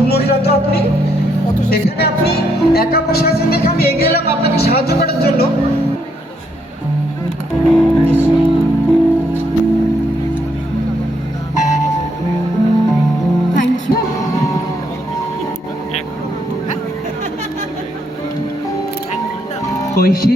আজব মহিলা তো আপনি। এখানে আপনি একা বসে আছেন দেখে আমি এগিয়ে এলাম আপনাকে সাহায্য করার জন্য। Thank you. ঐশী,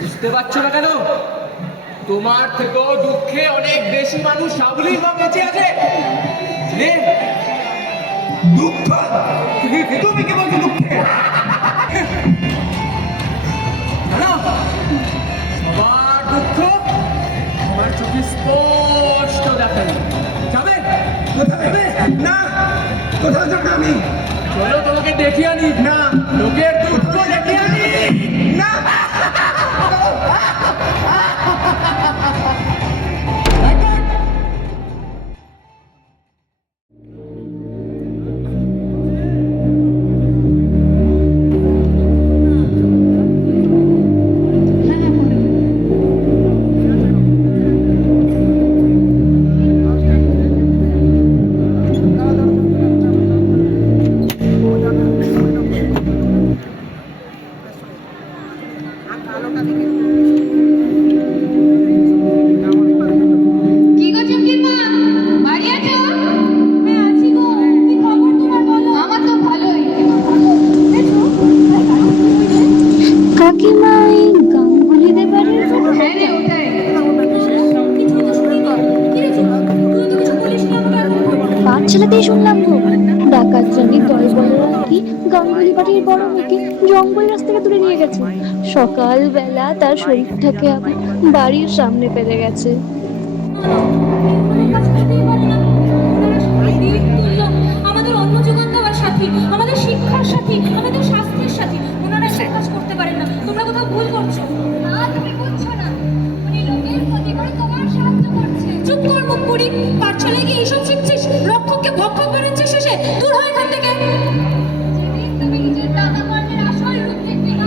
বুঝতে পারছো না কেন? তোমার থেকেও দুঃখে অনেক বেশি মানুষ সাবলীল বা বেঁচে আছে। দুঃখ? তুমি কি বলছো দুঃখে? না, সবার দুঃখ আমার চোখে স্পষ্ট দেখা যায়। যাবে? কোথায়? না, কোথাও যাবো না আমি। চলো তোমাকে দেখিয়ে আনি। না, লোকের দুঃখ দেখিয়ে আনি। না। কি গো চুমকিমা, বাড়ি আছো? হ্যাঁ আছি গো। কি খবর তোমার বলো? আমার তো ভালোই। কাকিমা এই গাঙ্গুলিদের বাড়ির কথা? হ্যাঁ রে ওটাই। পাঠশালাতেই শুনলাম গো, ডাকাত শ্রেণীর দলবলরা কি গাঙ্গুলি বাড়ির বড় মেয়েকে জঙ্গল রাস্তা থেকে তুলে নিয়ে গেছে। সকালবেলা তার শরীরটাকে আবার বাড়ির সামনে ফেলে গেছে। আমাদের অন্ন যোগান দেওয়ার সাথী, আমাদের শিক্ষার সাথী, আমাদের স্বাস্থ্যের সাথী, ওনারা সে কাজ করতে পারেন না। তোমরা কোথাও ভুল করছো। না তুমি বুঝছো না, উনি লোকের ক্ষতি করে তোমার সাহায্য করছে। চুপ কর মুখ পুরি। পাঠশালায় গিয়ে এইসব শিখছিস? রক্ষককে ভক্ষক বানাচ্ছিস শেষে? দূর হয় এখান থেকে। যেদিন তুমি নিজের দাদা কর্মের আসল রূপ দেখবে না,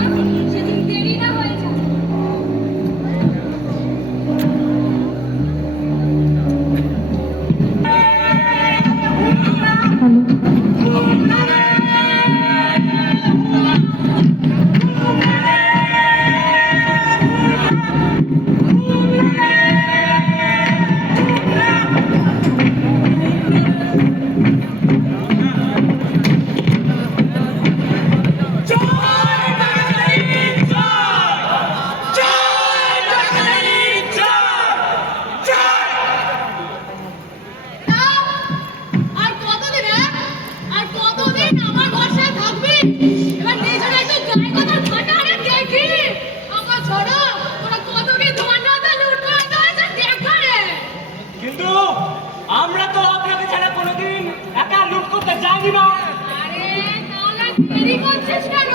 সেদিন দেরি না হয়ে যাবে। আর কতদিন আর কতদিন আমার ভরসায় থাকবি? এবার নিজেরাই তো গায়ে কথার ফাটা আরে দেখি। আমার ছোড়ো, ওরা কতদিন তোমার নাতে লুট করতে হয়েছে দেখা রে। কিন্তু আমরা তো আপনাকে ছাড়া কোনোদিন একা লুট করতে যাইনি না। আরে তাহলে দেরি করছিস কেন?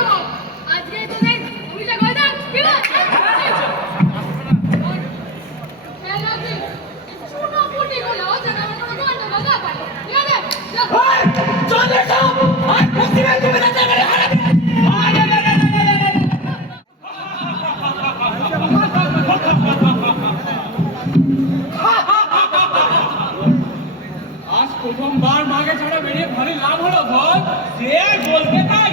আজকে তোদের অভিষেক হয়ে যাক, কি বল? চলে যাও, আর প্রতিবার তুমি না যাবে হারাবে। আজ প্রথমবার মাকে ছাড়া বেরিয়ে ভারী লাভ হলো বল। সে আর বলতে তাই।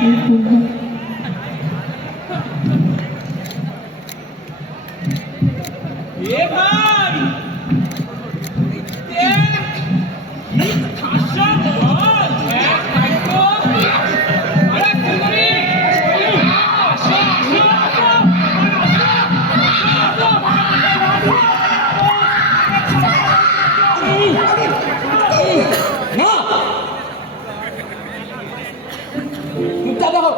এ ভাই, খাসা বল, এক থাকতো। আরে সুন্দরী, আসো, আসো, আসো। না, মুখটা দেখো।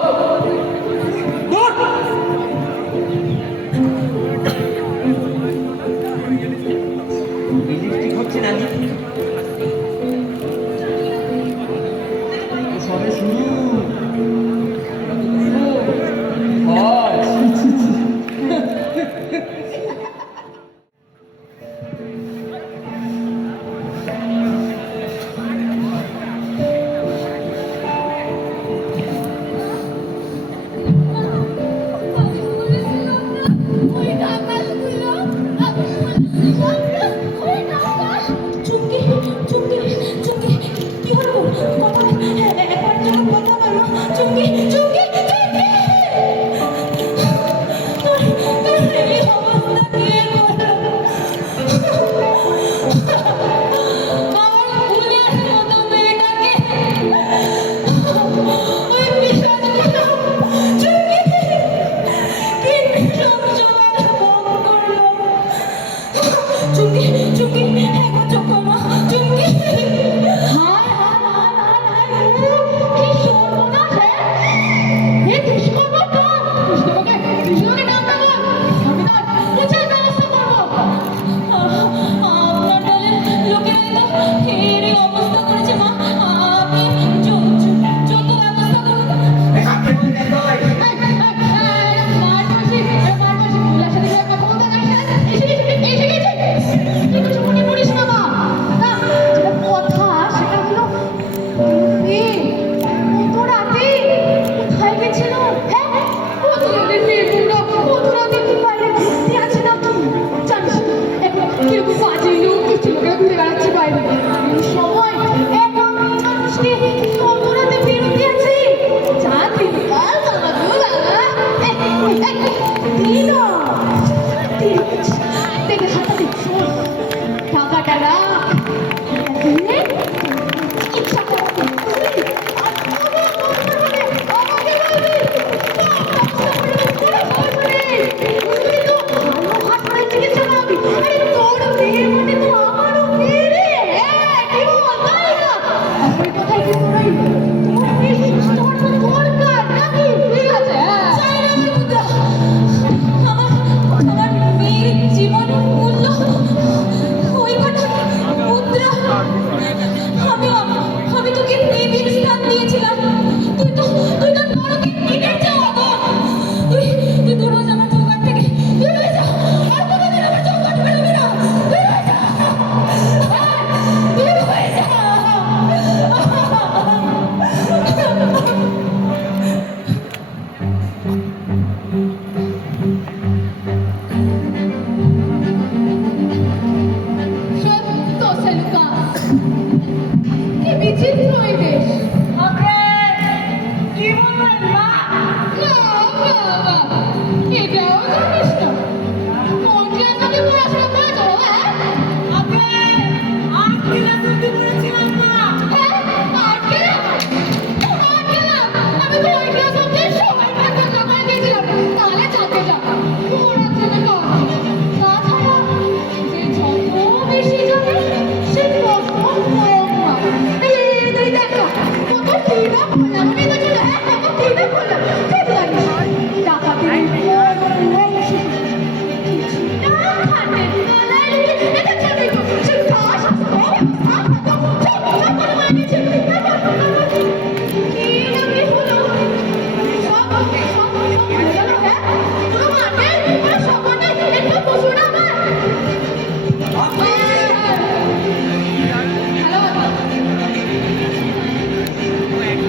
কি বিচিত্র এই দেশ। কি বললেন মা? না বাবা, এটাও জানিস না? কোন ক্লাসে পড়াশোনা করেছো? হ্যাঁ, আট ক্লাস অবধি পড়েছিলাম মা। হ্যাঁ, আট ক্লাস? আট ক্লাস? আমি তো ওই ক্লাস অবধি সবাই ভাগ ভাগ করে দিয়েছিলাম। তাহলে চাপে যা, পড়াচ্ছে না কাজ। তাছাড়া যে যত বেশি জানে সে তত কম না। এই দেখ না, কত টিনা বললাম, আমি তো ছিল, হ্যাঁ কত টিনা বললাম। ঠিক জানিস ডাকাতের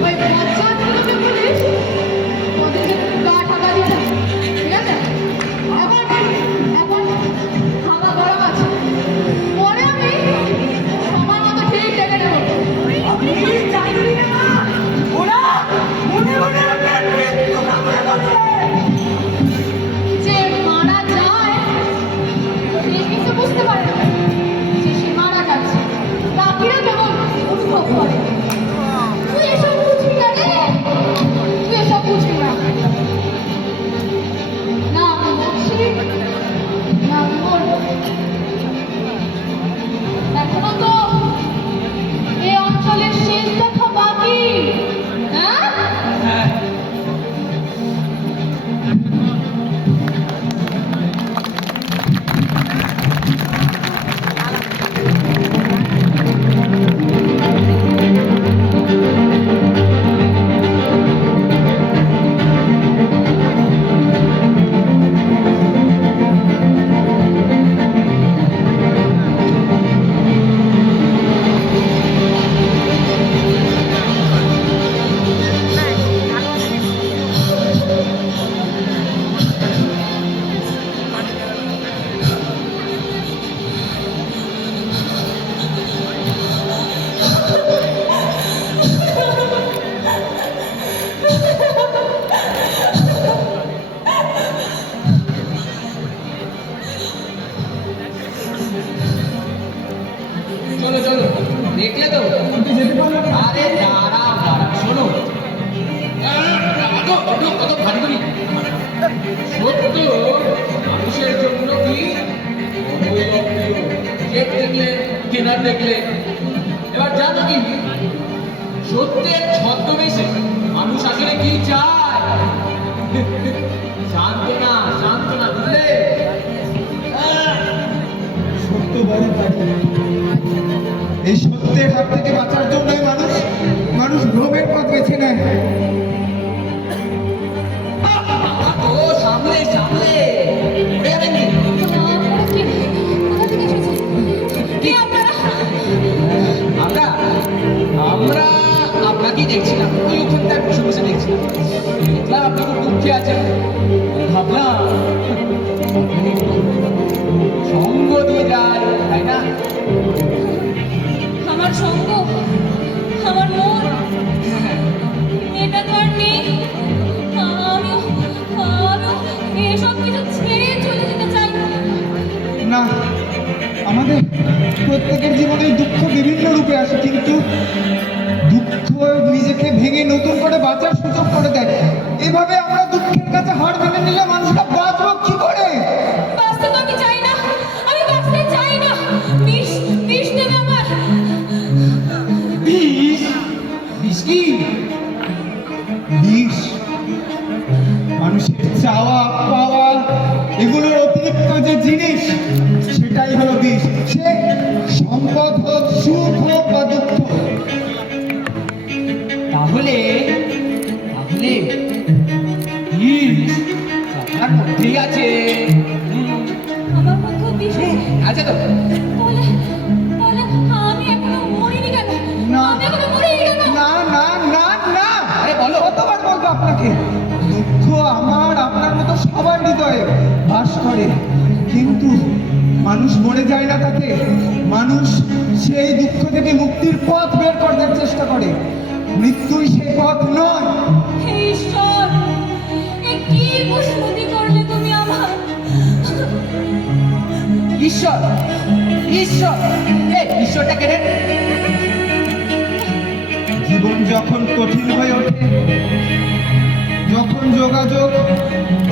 ওই বাচ্চাগুলোকে বলিস ওদেরকে গা ঢাকা দিয়ে দেয়, ঠিক আছে? এখন খাওয়া গরম আছে, পরে আমি সময় মতো ঠিক ডেকে নেবো। আপনি কি জানেন না ওরা মনে মনে আপনার মৃত্যু কামনা করছে। যে মারা যায় সে কিন্তু বুঝতে পারে না যে সে মারা যাচ্ছে, বাকিরা কেবল অনুভব করে। তুই এসব বুঝবি না রে, তুই এসব বুঝবি না। না আমি বলছি, না আমি বলবো। এখনো তো এই অঞ্চলের শেষ দেখা বাকি, হ্যাঁ? চলো চলো, দেখলে তো? আরে দাঁড়াও দাঁড়াও, শোনো। কত ভারী করি সত্য মানুষের জন্য কি দেখলে কেনার দেখলে। এবার জানো কি সত্যের ছদ্মবেশে মানুষ আসলে কি চায়? সান্ত্বনা, সান্ত্বনা, বুঝলে? সত্য বড় পাখি। এই সত্যের হাত থেকে বাঁচার জন্যই মানুষ ভ্রমের পথ বেছে নেয়। ও সামলে সামলে উড়ে যাবেন নি? আপনারা কি কোথা থেকে এসেছেন? কে আপনারা? আমরা আমরা আপনাকেই দেখছিলাম, ওই ওখানটায় বসে বসে দেখছিলাম। দেখলাম আপনি খুব দুঃখে আছেন, ভাবলাম আপনাকে একটু সঙ্গ দিয়ে যায়, তাই না? আমার সঙ্গ, আমার মন, এটা তো আর নেই। আমিও এসব কিছু ছেড়ে চলে যেতে চাই। না, আমাদের প্রত্যেকের জীবনে দুঃখ বিভিন্ন রূপে আসে, কিন্তু দুঃখ নিজেকে ভেঙে নতুন করে বাঁচার সুযোগ করে দেয়। এভাবে আমরা দুঃখের কাছে হার মেনে নিলে মানুষটা বাঁচবো কি করে? বাঁচতে তো আমি চাই না, আমি বাঁচতে চাই না। বিষ বিষ দেবে আমার। বিষ? বিষ কি? বিষ মানুষের চাওয়া পাওয়া এগুলোর অতিরিক্ত যে জিনিস সেটাই হলো বিষ। সে সম্পদ হোক, সুখ হোক বা দুঃখ। তাহলে তাহলে বিষ আপনার মধ্যেই আছে। আমার মধ্যে বিষ আছে তো? তাহলে তাহলে আমি এখনো মরিনি কেন? না। আমি এখনো মরিনি কেন? না না না না, আরে বলো। কতবার বলবো আপনাকে, দুঃখ আমার আপনার মতো সবার হৃদয়ে বাস করে, কিন্তু মানুষ মরে যায় না তাতে, মানুষ সেই দুঃখ থেকে মুক্তির পথ বের করার চেষ্টা করে। মৃত্যুই সেই পথ নয়। হে ঈশ্বর, এ কি প্রশ্নটি করলে তুমি আমার? ঈশ্বর, ঈশ্বর, ঈশ্বরটা কেড়ে জীবন যখন কঠিন হয়ে ওঠে, যখন যোগাযোগ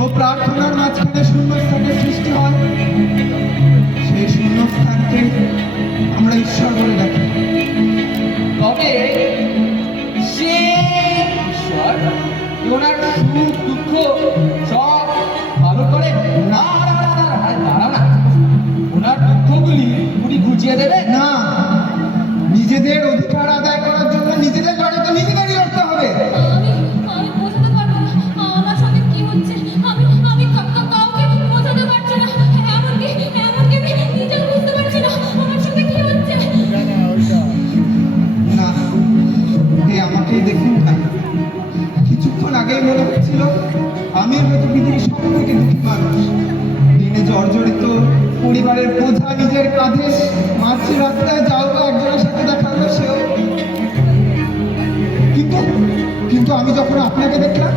ও প্রার্থনার মাঝখানে শূন্যস্থানের সৃষ্টি হয়, সেই শূন্যস্থানকে আমরা ঈশ্বর বলে ডাকি। তবে সে ঈশ্বর ওনার সুখ দুঃখ সব ভালো করে না দাঁড়াও না, ওনার দুঃখগুলি উনি ঘুচিয়ে দেবে না। না, নিজেদের অধিকার আদায় করার জন্য নিজেদের লড়াই তো নিজেদেরই লড়তে হবে। আমি বোঝাতে পারবো না আমার সঙ্গে কি হচ্ছে। আমি কাউকে বোঝাতে পারছি না। এমনকি আমি নিজেও বুঝতে পারছি না আমার সঙ্গে কি হচ্ছে। না, আমাকেই দেখুন না। কিছুক্ষণ আগেই মনে হচ্ছিল আমি হয়তো পৃথিবীর সব থেকে দুঃখী মানুষ। দিনে জর্জরিত পরিবারের বোঝা নিজের কাঁধে, মাঝে রাস্তায় যাও তো একজনের সাথে দেখা হলো, সেও। কিন্তু আমি যখন আপনাকে দেখলাম,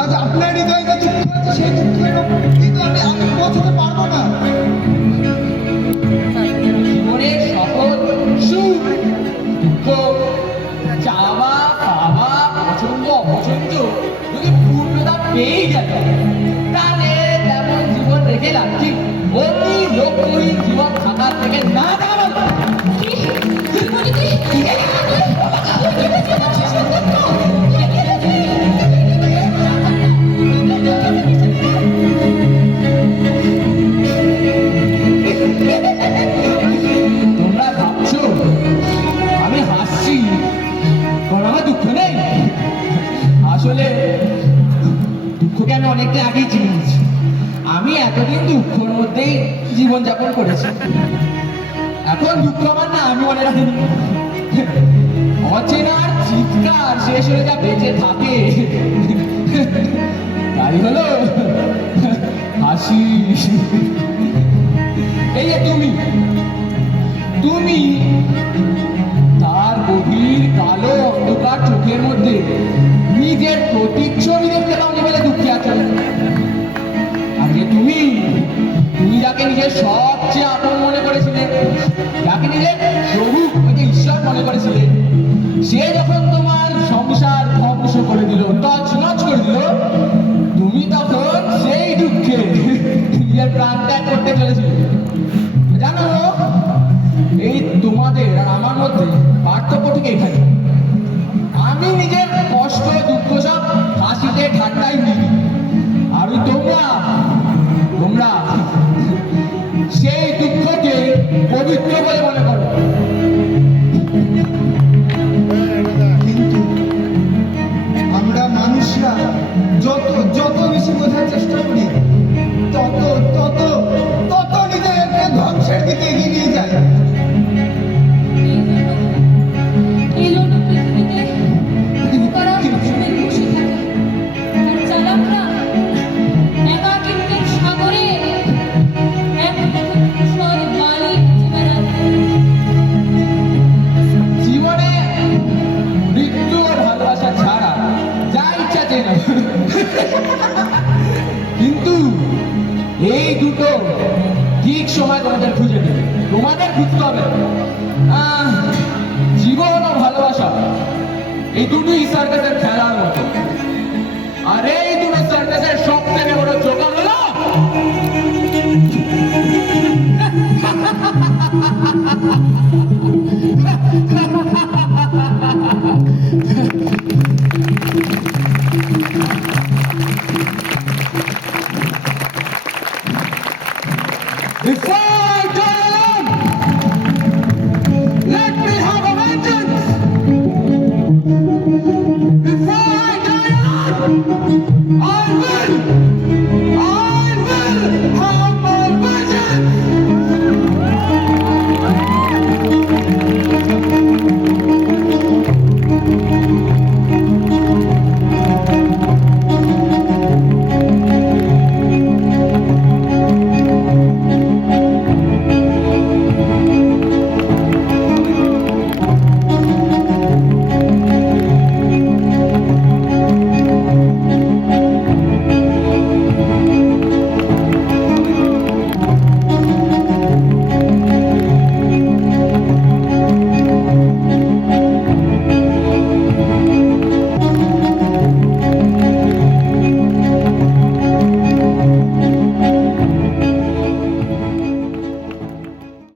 আজ আপনার হৃদয়ে যে দুঃখ আছে, সেই দুঃখের কিন্তু আমি বোঝাতে পারবো না। জীবনের সকল সুখ দুঃখ চাওয়া পাওয়া পছন্দ অপছন্দ যদি পূর্ণতা পেয়ে গেল, তাহলে তেমন জীবন রেখে রাখছি অতি লোকহীন জীবন থাকার থেকে না দেওয়া ভালো। তোমরা ভাবছো আমি হাসছি কারণ আমার দুঃখ নেই। আসলে দুঃখকে আমি অনেকটা আগেই চিনে নিয়েছি। আমি এতদিন দুঃখের মধ্যেই জীবনযাপন করেছি। এখন দুঃখ আমার না আমি মনে রাখিনি। অচেনার চিৎকার শেষ হয়ে যা বেঁচে থাকে, তাই হলো হাসি। এই যে তুমি তার গভীর কালো অন্ধকার চোখের মধ্যে নিজের প্রতিচ্ছবি দেখতে পাওনি বলে দুঃখী আছো। আর যে তুমি যাকে নিজের সবচেয়ে আপন মনে করেছিলে, যাকে নিজের প্রভু ঈশ্বর মনে করেছিলে, সে যখন তোমার সংসার ধ্বংস করে দিল, তছনছ করে দিল, তুমি তখন সেই দুঃখে নিজের প্রাণ ত্যাগ করতে চলেছিলে। জানো, এই তোমাদের আর আমার মধ্যে পার্থক্য ঠিক এখানে। আমি নিজের কষ্ট দুঃখ সব হাসিতে ঠাট্টাই নিই, আর তোমরা সেই দুঃখকে পবিত্র বলে মনে করো। কিন্তু আমরা মানুষরা যত বেশি বোঝার চেষ্টা করি, তত নিজেদেরকে ধ্বংসের দিকে এগিয়ে নিয়ে যায়। এলো না পৃথিবীতে তারা সবসময় বসে থাকে আর চালাকরা একাকিত্বের সাগরে এক কুশল বালি খুঁজে বেড়ায়। জীবনে মৃত্যু ও ভালোবাসা ছাড়া যা ইচ্ছা চেন, কিন্তু এই দুটো ঠিক সময় তোমাদের খুঁজে নেবে। তোমাদের খুঁজতে হবে। জীবন ও ভালোবাসা এই দুটোই সার্কাসের খেলার মতো, আর এই দুটো সার্কাসের সব